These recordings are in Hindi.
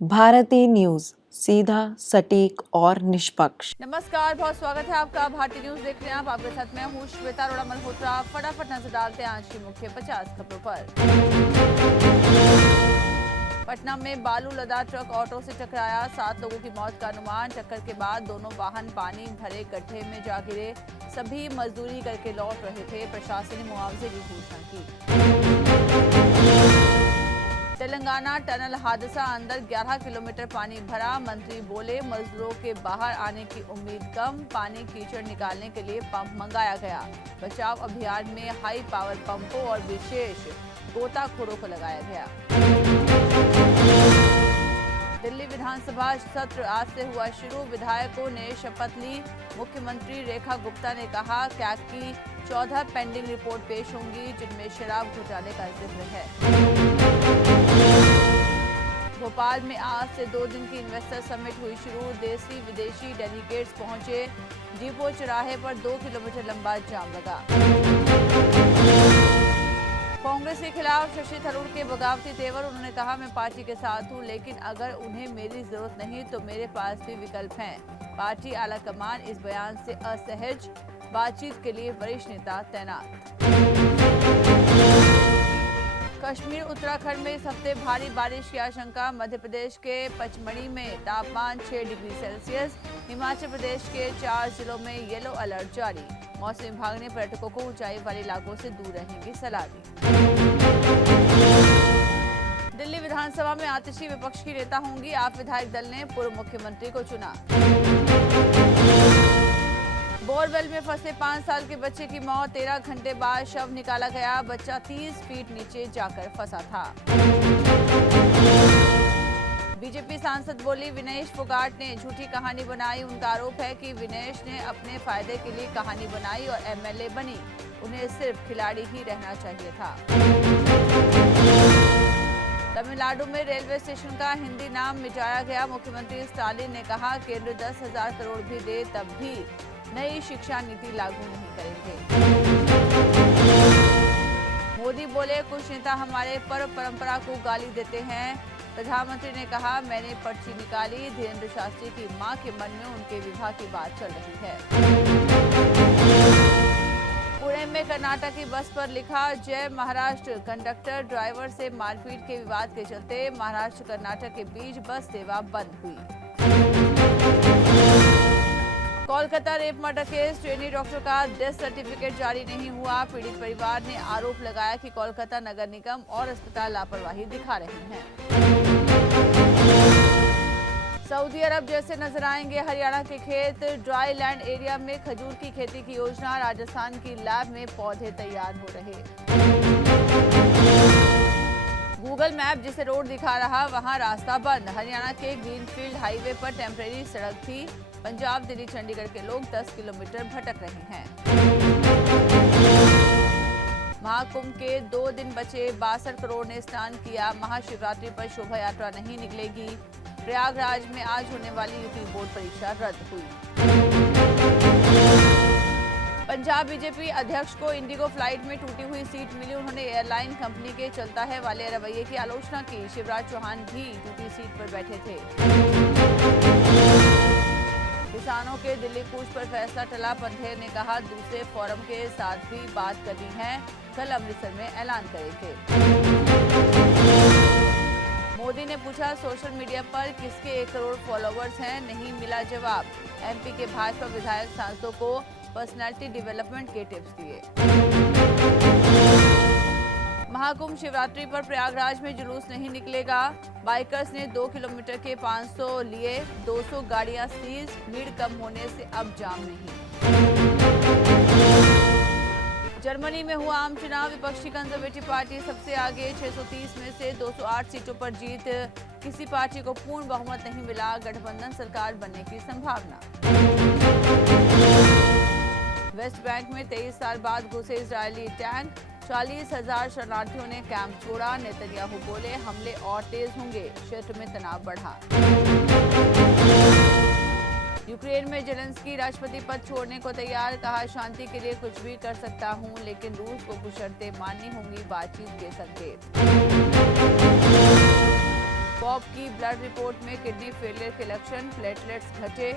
भारती न्यूज, सीधा, सटीक और निष्पक्ष। नमस्कार, बहुत स्वागत है आपका। भारतीय न्यूज देख रहे हैं आप। आपके साथ मैं हूँ श्वेता अरोड़ा मल्होत्रा। फटाफट नजर डालते हैं आज की मुख्य 50 खबरों पर। पटना में बालू लदा ट्रक ऑटो से टकराया, 7 लोगों की मौत का अनुमान। टक्कर के बाद दोनों वाहन पानी भरे गड्ढे में जा गिरे। सभी मजदूरी करके लौट रहे थे। प्रशासन ने मुआवजे की घोषणा की। तेलंगाना टनल हादसा, अंदर 11 किलोमीटर पानी भरा। मंत्री बोले मजदूरों के बाहर आने की उम्मीद कम। पानी कीचड़ निकालने के लिए पंप मंगाया गया। बचाव अभियान में हाई पावर पंपों और विशेष गोताखोरों को लगाया गया। दिल्ली विधानसभा सत्र आज से हुआ शुरू। विधायकों ने शपथ ली। मुख्यमंत्री रेखा गुप्ता ने कहा कैग की 14 पेंडिंग रिपोर्ट पेश होंगी, जिनमें शराब घोटाले का जिक्र है। भोपाल में आज से 2 दिन की इन्वेस्टर समिट हुई शुरू। देसी विदेशी डेलीगेट्स पहुंचे। डिपो चौराहे पर 2 किलोमीटर लंबा जाम लगा। कांग्रेस के खिलाफ शशि थरूर के बगावती तेवर। उन्होंने कहा मैं पार्टी के साथ हूं, लेकिन अगर उन्हें मेरी जरूरत नहीं तो मेरे पास भी विकल्प हैं। पार्टी आलाकमान इस बयान से असहज। बातचीत के लिए वरिष्ठ नेता तैनात। कश्मीर उत्तराखंड में इस हफ्ते भारी बारिश की आशंका। मध्य प्रदेश के पचमढ़ी में तापमान 6 डिग्री सेल्सियस। हिमाचल प्रदेश के 4 जिलों में येलो अलर्ट जारी। मौसम विभाग ने पर्यटकों को ऊंचाई वाले इलाकों से दूर रहने की सलाह दी। दिल्ली विधानसभा में आतिशी विपक्ष की नेता होंगी। आप विधायक दल ने पूर्व मुख्यमंत्री को चुना। बोरवेल में फंसे 5 साल के बच्चे की मौत। 13 घंटे बाद शव निकाला गया। बच्चा 30 फीट नीचे जाकर फंसा था। बीजेपी सांसद बोली विनेश फोगाट ने झूठी कहानी बनाई। उनका आरोप है कि विनेश ने अपने फायदे के लिए कहानी बनाई और एमएलए बनी। उन्हें सिर्फ खिलाड़ी ही रहना चाहिए था। तमिलनाडु में रेलवे स्टेशन का हिंदी नाम मिटाया गया। मुख्यमंत्री स्टालिन ने कहा केंद्र 10,000 करोड़ भी दे तब भी नई शिक्षा नीति लागू नहीं करेंगे। मोदी बोले कुछ नेता हमारे पर्व परंपरा को गाली देते हैं। प्रधानमंत्री ने कहा मैंने पर्ची निकाली। धीरेन्द्र शास्त्री की मां के मन में उनके विवाह की बात चल रही है। पुणे में कर्नाटक की बस पर लिखा जय महाराष्ट्र। कंडक्टर ड्राइवर से मारपीट के विवाद के चलते महाराष्ट्र कर्नाटक के बीच बस सेवा बंद हुई। Kolkata rape murder case, trainee doctor का डेथ सर्टिफिकेट जारी नहीं हुआ। पीड़ित परिवार ने आरोप लगाया कि कोलकाता नगर निगम और अस्पताल लापरवाही दिखा रहे हैं। सऊदी अरब जैसे नजर आएंगे हरियाणा के खेत। ड्राई लैंड एरिया में खजूर की खेती की योजना। राजस्थान की लैब में पौधे तैयार हो रहे। गूगल मैप जिसे रोड दिखा रहा वहां रास्ता बंद। हरियाणा के ग्रीनफील्ड हाईवे पर टेम्परेरी सड़क थी। पंजाब, दिल्ली, चंडीगढ़ के लोग 10 किलोमीटर भटक रहे हैं। महाकुंभ के 2 दिन बचे। 62 करोड़ ने स्नान किया। महाशिवरात्रि पर शोभा यात्रा नहीं निकलेगी। प्रयागराज में आज होने वाली यूपी बोर्ड परीक्षा रद्द हुई। पंजाब बीजेपी अध्यक्ष को इंडिगो फ्लाइट में टूटी हुई सीट मिली। उन्होंने एयरलाइन कंपनी के चलता है वाले रवैये की आलोचना की। शिवराज चौहान भी टूटी सीट पर बैठे थे। किसानों के दिल्ली कूच पर फैसला टला। पंथेर ने कहा दूसरे फोरम के साथ भी बात करनी है। कल अमृतसर में ऐलान करेंगे। मोदी ने पूछा सोशल मीडिया पर किसके 1 करोड़ फॉलोवर्स हैं, नहीं मिला जवाब। एमपी के भाजपा विधायक सांसदों को पर्सनैलिटी डेवलपमेंट के टिप्स दिए। महाकुंभ शिवरात्रि पर प्रयागराज में जुलूस नहीं निकलेगा। बाइकर्स ने 2 किलोमीटर के 500 लिए। 200 गाड़ियां सीज। भीड़ कम होने से अब जाम नहीं। जर्मनी में हुआ आम चुनाव। विपक्षी कंजर्वेटिव पार्टी सबसे आगे। 630 में से 208 सीटों पर जीत। किसी पार्टी को पूर्ण बहुमत नहीं मिला। गठबंधन सरकार बनने की संभावना। वेस्ट बैंक में 23 साल बाद घुसे इजरायली टैंक। 40,000 शरणार्थियों ने कैंप छोड़ा। नेतन्याहू बोले हमले और तेज होंगे। क्षेत्र में तनाव बढ़ा। यूक्रेन में जेलेंस्की राष्ट्रपति पद छोड़ने को तैयार। कहा शांति के लिए कुछ भी कर सकता हूं, लेकिन रूस को कुछ शर्तें माननी होंगी। बातचीत के संकेत। बॉब की ब्लड रिपोर्ट में किडनी फेलियर के लक्षण, प्लेटलेट्स घटे।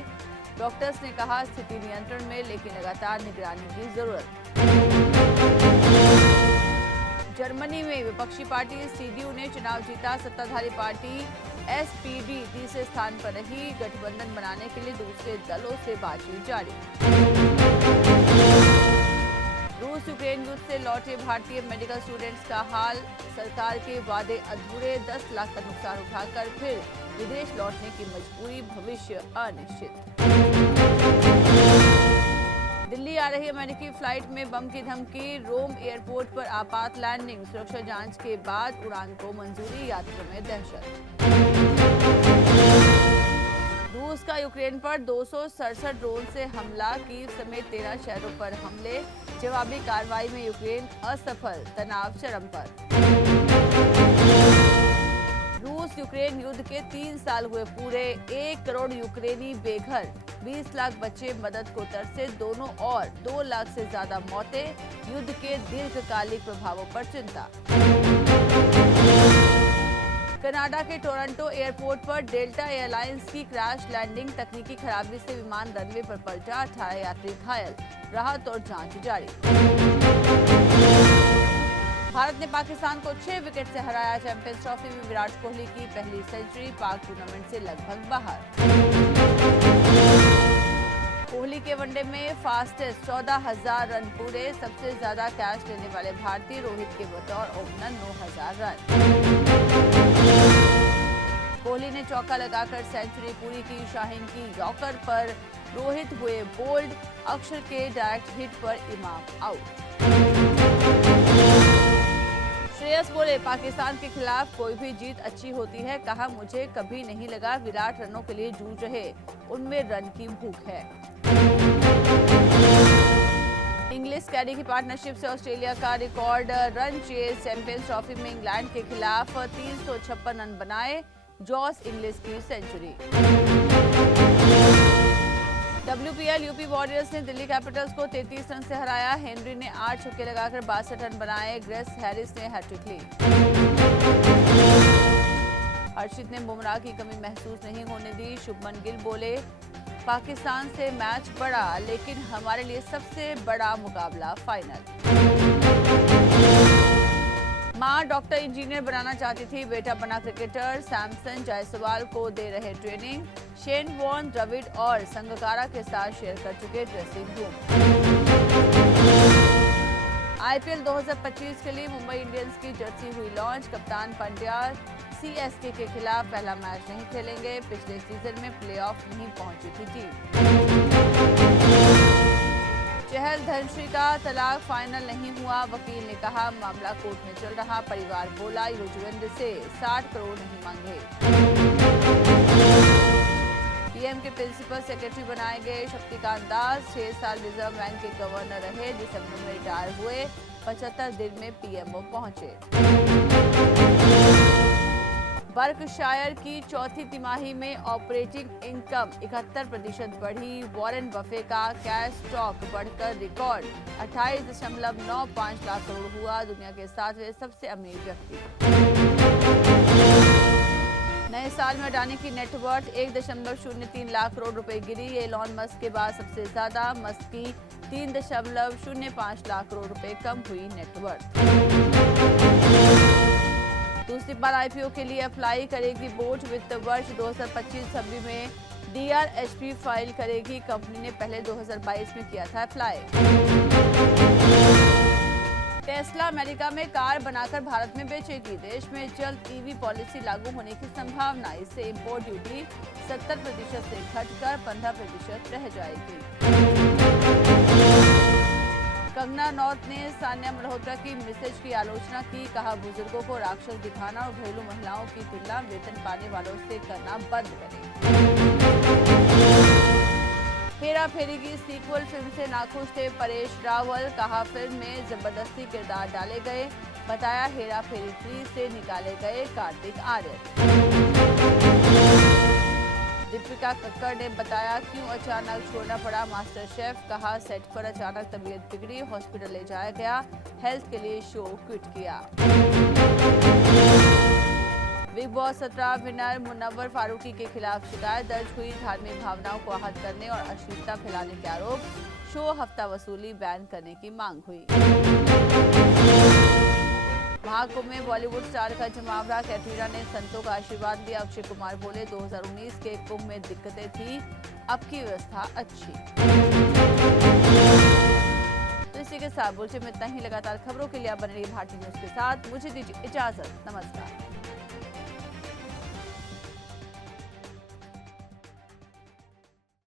डॉक्टर्स ने कहा स्थिति नियंत्रण में, लेकिन लगातार निगरानी की जरूरत। जर्मनी में विपक्षी पार्टी CDU ने चुनाव जीता। सत्ताधारी पार्टी SPD तीसरे स्थान पर रही। गठबंधन बनाने के लिए दूसरे दलों से बातचीत जारी। रूस यूक्रेन युद्ध से लौटे भारतीय मेडिकल स्टूडेंट्स का हाल, सरकार के वादे अधूरे, 10 लाख का नुकसान उठाकर फिर विदेश लौटने की मजबूरी, भविष्य अनिश्चित। दिल्ली आ रही अमेरिकी फ्लाइट में बम की धमकी, रोम एयरपोर्ट पर आपात लैंडिंग, सुरक्षा जांच के बाद उड़ान को मंजूरी, यात्रियों में दहशत। रूस का यूक्रेन पर 267 ड्रोन से हमला, कीव समेत 13 शहरों पर हमले, जवाबी कार्रवाई में यूक्रेन असफल, तनाव चरम पर। रूस यूक्रेन युद्ध के 3 साल हुए पूरे, 1 करोड़ यूक्रेनी बेघर, 20 लाख बच्चे मदद को तरसे, दोनों और 2 लाख से ज्यादा मौतें, युद्ध के दीर्घकालिक प्रभावों पर चिंता। कनाडा के टोरंटो एयरपोर्ट पर डेल्टा एयरलाइंस की क्रैश लैंडिंग, तकनीकी खराबी से विमान रनवे पर पलटा, 18 यात्री घायल, राहत और जांच जारी। भारत ने पाकिस्तान को 6 विकेट से हराया। चैंपियंस ट्रॉफी में विराट कोहली की पहली सेंचुरी, पाक टूर्नामेंट से लगभग बाहर। कोहली के वनडे में फास्टेस्ट 14,000 रन पूरे, सबसे ज्यादा कैच लेने वाले भारतीय, रोहित के बतौर ओपनर 9,000 रन। कोहली ने चौका लगाकर सेंचुरी पूरी की, शाहीन की यॉर्कर पर रोहित हुए बोल्ड, अक्षर के डायरेक्ट हिट पर इमाम आउट। श्रेयस बोले पाकिस्तान के खिलाफ कोई भी जीत अच्छी होती है, कहा मुझे कभी नहीं लगा विराट रनों के लिए जूझ रहे, उनमें रन की भूख है। इंग्लिश कैडी की पार्टनरशिप से ऑस्ट्रेलिया का record run chase, champions trophy में इंग्लैंड के खिलाफ 356 रन बनाए, जॉस इंग्लिश की सेंचुरी। WPL यूपी वॉरियर्स ने दिल्ली कैपिटल्स को 33 रन से हराया, हेनरी ने 8 छक्के लगाकर 62 रन बनाए, ग्रेस हैरिस ने हैट्रिक ली। हर्षित ने बुमराह की कमी महसूस नहीं होने दी, शुभमन गिल बोले पाकिस्तान से मैच बड़ा, लेकिन हमारे लिए सबसे बड़ा मुकाबला फाइनल। मां डॉक्टर इंजीनियर बनाना चाहती थी, बेटा बना क्रिकेटर, सैमसन जायसवाल को दे रहे ट्रेनिंग, शेन वॉर्न, द्रविड़ और संगकारा के साथ शेयर कर चुके ड्रेसिंग रूम। IPL 2025 के लिए मुंबई इंडियंस की जर्सी हुई लॉन्च, कप्तान पंड्या CSK के खिलाफ पहला मैच नहीं खेलेंगे, पिछले सीजन में प्लेऑफ नहीं पहुंची थी टीम। चहल धनश्री का तलाक फाइनल नहीं हुआ, वकील ने कहा मामला कोर्ट में चल रहा, परिवार बोला युजवेंद्र से 60 करोड़ नहीं मांगे। PM के प्रिंसिपल सेक्रेटरी बनाए गए शक्तिकांत दास 6 साल रिजर्व बैंक के गवर्नर रहे, दिसंबर में रिटायर हुए, 75 दिन में PMO पहुंचे। बर्कशायर की चौथी तिमाही में ऑपरेटिंग इनकम 71% बढ़ी, वॉरेन बफे का कैश स्टॉक बढ़कर रिकॉर्ड 28.95 लाख करोड़ हुआ, दुनिया के 7वें सबसे अमीर व्यक्ति। नए साल में अडानी की नेटवर्थ 1.03 लाख करोड़ रुपए गिरी, एलॉन मस्क के बाद सबसे ज्यादा, मस्क की 3.05 लाख करोड़ रुपए कम हुई नेटवर्थ। दूसरी बार IPO के लिए अप्लाई करेगी बोर्ड, वित्त वर्ष 2025-26 में DRHP फाइल करेगी, कंपनी ने पहले 2022 में किया था अप्लाई। टेस्ला अमेरिका में कार बनाकर भारत में बेचेगी, देश में जल्द EV पॉलिसी लागू होने की संभावना, इससे इंपोर्ट ड्यूटी 70% से घटकर 15% रह जाएगी। कंगना रनौत ने सान्या मल्होत्रा की मैसेज की आलोचना की, कहा बुजुर्गों को राक्षस दिखाना और घरेलू महिलाओं की तुलना वेतन पाने वालों से करना बंद करें। हेरा फेरी की सीक्वल फिल्म से नाखुश थे परेश रावल, कहा फिल्म में जबरदस्ती किरदार डाले गए, बताया हेरा फेरी 3 से निकाले गए कार्तिक आर्यन। दीपिका कक्कड़ ने बताया क्यों अचानक छोड़ना पड़ा मास्टर शेफ, कहा सेट पर अचानक तबीयत बिगड़ी, हॉस्पिटल ले जाया गया, हेल्थ के लिए शो क्विट किया। Bigg Boss 17 winner Munawar Faruqui के खिलाफ शिकायत दर्ज हुई। धार्मिक भावनाओं को आहत करने और अश्लीलता फैलाने के आरोप। शो हफ्ता वसूली बैन करने की मांग हुई। महाकुंभ में बॉलीवुड स्टार का जमावड़ा। कैटरीना ने संतों का आशीर्वाद लिया। अक्षय कुमार बोले 2019 के कुंभ में दिक्कतें थी, अब की व्यवस्था अच्छी। तो इसी के साथ बुलेटिन में इतना ही। लगातार खबरों के लिए आप बने रहिए भारतीय न्यूज के साथ। मुझे दीजिए इजाजत। नमस्कार।